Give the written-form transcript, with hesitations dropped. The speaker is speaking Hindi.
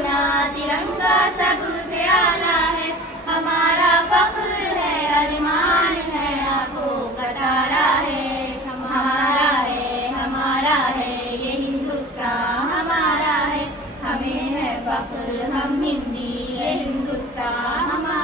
अपना तिरंगा सबसे आला है, हमारा फख्र है, अरमान है, आंखों का तारा है, हमारा है ये हिंदुस्तान हमारा है, हमें है फख्र हम हिंदी, ये हिंदुस्तान हमारा